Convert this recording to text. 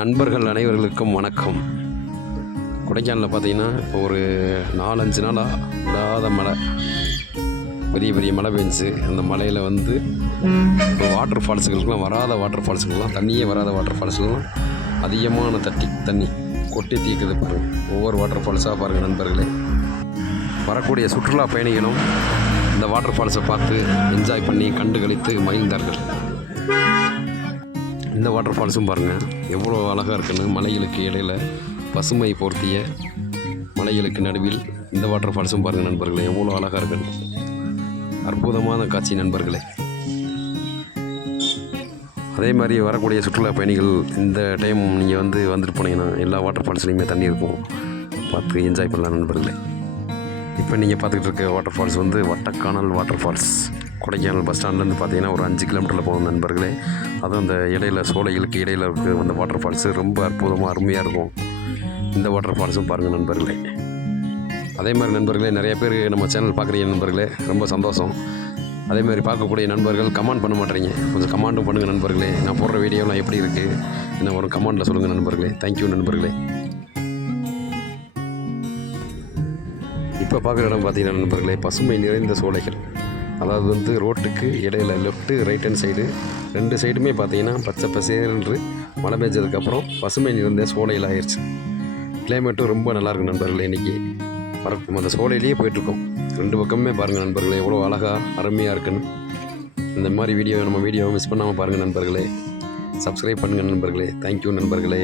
நண்பர்கள் அனைவர்களுக்கும் வணக்கம். கொடைக்கானலில் பார்த்தீங்கன்னா இப்போ ஒரு 4-5 நாளாக விடாத மழை, பெரிய பெரிய மழை பெஞ்சு அந்த மலையில் வந்து இப்போ வாட்டர் ஃபால்ஸுகளுக்கெலாம் தண்ணியே வராத வாட்டர் ஃபால்ஸுக்கெலாம் அதிகமான தண்ணி கொட்டி தீர்க்குது பாருங்கள். ஒவ்வொரு வாட்டர் ஃபால்ஸாக பாருங்கள் நண்பர்களே. வரக்கூடிய சுற்றுலா பயணிகளும் இந்த வாட்டர் ஃபால்ஸை பார்த்து என்ஜாய் பண்ணி கண்டு கழித்து மகிழ்ந்தார்கள். இந்த வாட்டர் ஃபால்ஸும் பாருங்கள் எவ்வளோ அழகாக இருக்குன்னு. மலைகளுக்கு இடையில் பசுமை போர்த்திய மலைகளுக்கு நடுவில் இந்த வாட்டர் ஃபால்ஸும் பாருங்கள் நண்பர்களே, எவ்வளோ அழகாக இருக்குன்னு. அற்புதமான காட்சி நண்பர்களே. அதே மாதிரி வரக்கூடிய சுற்றுலா பயணிகள் இந்த டைம் நீங்கள் வந்துட்டு போனீங்கன்னா எல்லா வாட்டர் ஃபால்ஸ்லேயுமே தண்ணி இருக்கும், பார்த்து என்ஜாய் பண்ணலாம் நண்பர்களே. இப்போ நீங்கள் பார்த்துக்கிட்டு இருக்க waterfalls Vattakanal waterfalls. Kodaikanal bus ஸ்டாண்ட்லேருந்து பார்த்தீங்கன்னா ஒரு 5 கிலோமீட்டரில் போகணும் நண்பர்களே. அதுவும் அந்த இடையில சோலைகளுக்கு இடையில் இருக்குது அந்த வாட்டர் ஃபால்ஸு, ரொம்ப அற்புதமாக அருமையாக இருக்கும். இந்த வாட்டர் ஃபால்ஸும் பாருங்கள் நண்பர்களே. அதே மாதிரி நண்பர்களே, நிறைய பேர் நம்ம சேனல் பார்க்குறீங்க நண்பர்களே, ரொம்ப சந்தோஷம். அதே மாதிரி பார்க்கக்கூடிய நண்பர்கள் கமெண்ட் பண்ண மாட்டேறீங்க, கொஞ்சம் கமெண்ட்டும் பண்ணுங்கள் நண்பர்களே. நான் போடுற வீடியோலாம் எப்படி இருக்குது என்ன ஒரு கமெண்ட்டில் சொல்லுங்கள் நண்பர்களே. தேங்க்யூ நண்பர்களே. இப்போ பார்க்குற இடம் பார்த்தீங்கன்னா நண்பர்களே, பசுமை நிறைந்த சோலைகள். அதாவது ரோட்டுக்கு இடையில் லெஃப்ட்டு ரைட் ஹேண்ட் சைடு 2 சைடுமே பார்த்தீங்கன்னா பச்சை பசேரென்று மழை பெஞ்சதுக்கப்புறம் பசுமை நிறைந்த சோலையில் ஆயிடுச்சு. கிளைமேட்டும் ரொம்ப நல்லாயிருக்கு நண்பர்களே. இன்றைக்கி அந்த சோலையிலேயே போயிட்டுருக்கோம். 2 பக்கமே பாருங்கள் நண்பர்களே, எவ்வளோ அழகாக அருமையாக இருக்குன்னு. இந்த மாதிரி நம்ம வீடியோவை மிஸ் பண்ணாமல் பாருங்கள் நண்பர்களே. சப்ஸ்கிரைப் பண்ணுங்கள் நண்பர்களே. தேங்க்யூ நண்பர்களே.